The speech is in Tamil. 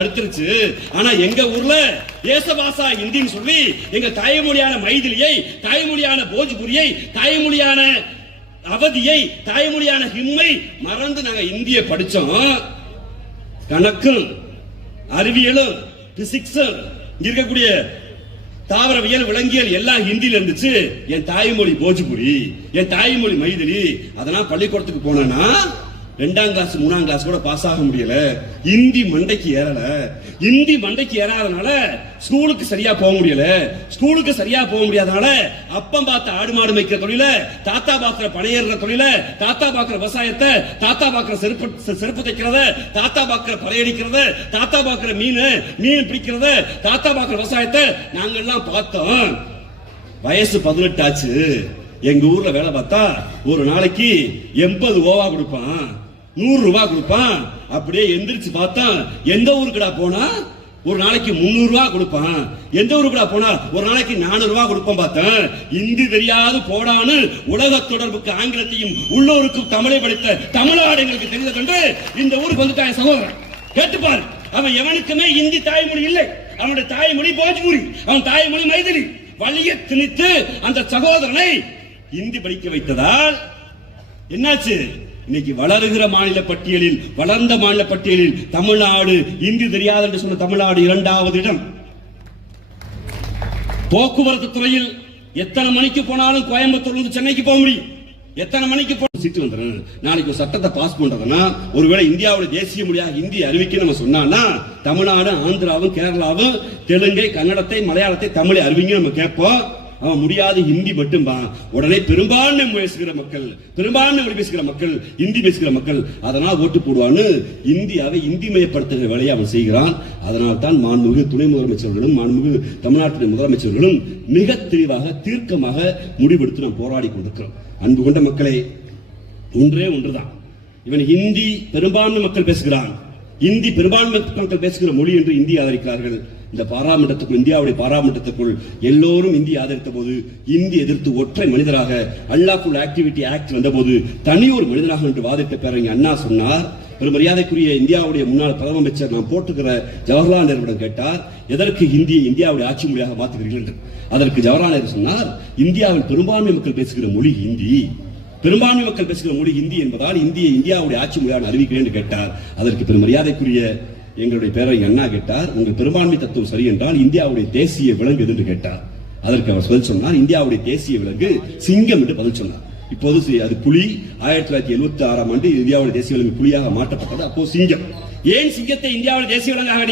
அடுத்துருச்சு ஆனா எங்க ஊர்ல தேசபாசா இந்தின்னு சொல்லி எங்க தாய்மொழியான மைதிலியை தாய்மொழியான போஜ்புரியை தாய்மொழியான அவதியை தாய்மொழியான ஹிம்மை மறந்து நாங்க இந்திய படிச்சோம். கணக்கும் அறிவியலும் பிசிக்ஸும் இருக்கக்கூடிய தாவரவியல் விலங்கியல் எல்லாம் ஹிந்தில இருந்துச்சு. என் தாய்மொழி போஜ்புரி என் தாய்மொழி மைதிலி அதெல்லாம் பள்ளிக்கூடத்துக்கு போனேன்னா ரெண்டாம் கிளாஸ் மூணாம் கிளாஸ் கூட பாஸ் ஆக முடியல. இந்தி மண்டைக்கு ஏறல. இந்தி மண்டைக்கு ஏறாதனால ஸ்கூலுக்கு சரியா போக முடியல. ஸ்கூலுக்கு சரியா போக முடியாதனால அப்பம் பார்த்த ஆடு மாடு மேய்க்கிற தொழில தாத்தா பாக்குற பணையேற தொழில தாத்தா பாக்குற விவசாயத்தை தாத்தா பாக்குற செருப்பு செருப்பு தைக்கிறத தாத்தா பாக்குற பழையடிக்கிறத தாத்தா பாக்குற மீன் மீன் பிடிக்கிறத தாத்தா பாக்குற விவசாயத்தை நாங்கெல்லாம் பார்த்தோம். வயசு பதினெட்டு ஆச்சு. எங்க ஊர்ல வேலை பார்த்தா ஒரு நாளைக்கு எண்பது ஓவா கொடுப்பான். நூறு ரூபாய் கொடுப்பான். அப்படியே எந்திரிச்சு பார்த்தா எந்த ஊருக்குடா போனா? ஒரு நாளைக்கு முந்நூறு ரூபாய் கொடுப்பான். எந்த ஊருக்குடா போனா? ஒரு நாளைக்கு நானூறு ரூபாய் கொடுப்பான் பார்த்தேன். இந்தி தெரியாது போடான்னு உலக தொடர்புக்கு ஆங்கிலத்தையும் உள்ளோருக்கு தமிழை படித்த தமிழ்நாடு எங்களுக்கு தெரிந்த என்று இந்த ஊருக்கு வந்துட்டான் சகோதரன். கேட்டுப்பாரு அவன் எவனுக்குமே இந்தி தாய்மொழி இல்லை. அவனுடைய தாய்மொழி போஜ்பூரி. அவன் தாய்மொழி மைதிலி. வழியை திணித்து அந்த சகோதரனை இந்தி படிக்க வைத்ததால் என்னாச்சு? இன்னைக்கு வளருகிற மாநில பட்டியலில் வளர்ந்த மாநில பட்டியலில் தமிழ்நாடு இந்தி தெரியாது என்று சொன்ன தமிழ்நாடு இரண்டாவது இடம். போக்குவரத்து துறையில் எத்தனை மணிக்கு போனாலும் கோயம்புத்தூர்ல இருந்து சென்னைக்கு போக முடியும். எத்தனை மணிக்கு போ சீட்டு வந்துடுறேன் நாளைக்கு ஒரு சட்டத்தை பாஸ் பண்றதுன்னா ஒருவேளை இந்தியாவோட தேசிய மொழியாக ஹிந்தி அறிவிக்க நம்ம சொன்னான்னா தமிழ்நாடு ஆந்திராவும் கேரளாவும் தெலுங்கை கன்னடத்தை மலையாளத்தை தமிழை அறிவிங்க நம்ம கேட்போம். அவன் முடியாது ஹிந்தி மட்டும்தான் உடனே பெரும்பான்மை பேசுகிற மக்கள் பெரும்பான்மை மொழி பேசுகிற மக்கள் ஹிந்தி பேசுகிற மக்கள் அதனால் ஓட்டு போடுவான்னு இந்தியாவை இந்தி மயப்படுத்துகிற வேலையை அவன் செய்கிறான். அதனால் தான் மாண்புமிகு துணை முதலமைச்சர்களும் மாண்புமிகு தமிழ்நாட்டுடைய முதலமைச்சர்களும் மிக தெளிவாக தீர்க்கமாக முடிவெடுத்து நாம் போராடி கொண்டிருக்கிறோம். அன்பு கொண்ட மக்களே ஒன்றே ஒன்றுதான். இவன் ஹிந்தி பெரும்பான்மை மக்கள் பேசுகிறான். இந்தி பெரும்பான்மை மக்கள் பேசுகிற மொழி என்று இந்தி ஆதரிக்கிறார்கள். இந்த பாராமன்றத்துக்குள் இந்தியாவுடைய பாராமன்றத்துக்குள் எல்லோரும் இந்திய ஆதரித்த போது இந்தி எதிர்த்து ஒற்றை மனிதராக அல்லாஃபுல் ஆக்டிவிட்டி ஆக்ட் வந்தபோது தனி ஒரு மனிதராக என்று வாதிட்ட பேரறிஞர் அண்ணா சொன்னார். ஒரு மரியாதைக்குரிய இந்தியாவுடைய முன்னாள் பிரதம அமைச்சர் நான் போட்டுக்கிற ஜவஹர்லால் நேருவிடம் கேட்டார் எதற்கு ஹிந்தியை இந்தியாவுடைய ஆட்சி மொழியாக மாற்றுகிறீர்கள்? என்று. அதற்கு ஜவஹர்லால் நேரு சொன்னார் இந்தியாவில் பெரும்பான்மை மக்கள் பேசுகிற மொழி ஹிந்தி. பெரும்பான்மை மக்கள் பேசுகிற மொழி ஹிந்தி என்பதால் இந்தியை இந்தியாவுடைய ஆட்சி மொழியாக அறிவிக்கிறேன் என்று கேட்டார். அதற்கு பெரும் மரியாதைக்குரிய எங்களுடைய பேரை என்ன கேட்டார் உங்கள் பெரும்பான்மை தத்துவம் சரி என்றால் இந்தியாவுடைய தேசிய விலங்கு எது என்று கேட்டார். அதற்கு அவர் பதில் சொன்னார் இந்தியாவுடைய தேசிய விலங்கு சிங்கம் என்று பதில் சொன்னார். இப்போது அது புலி. ஆயிரத்தி தொள்ளாயிரத்தி எழுபத்தி ஆறாம் ஆண்டு இந்தியாவுடைய தேசிய விலங்கு புலியாக மாற்றப்பட்டது. அப்போ சிங்கம். ஏன் சிங்கத்தை இந்தியாவுடைய தேசிய விலங்காக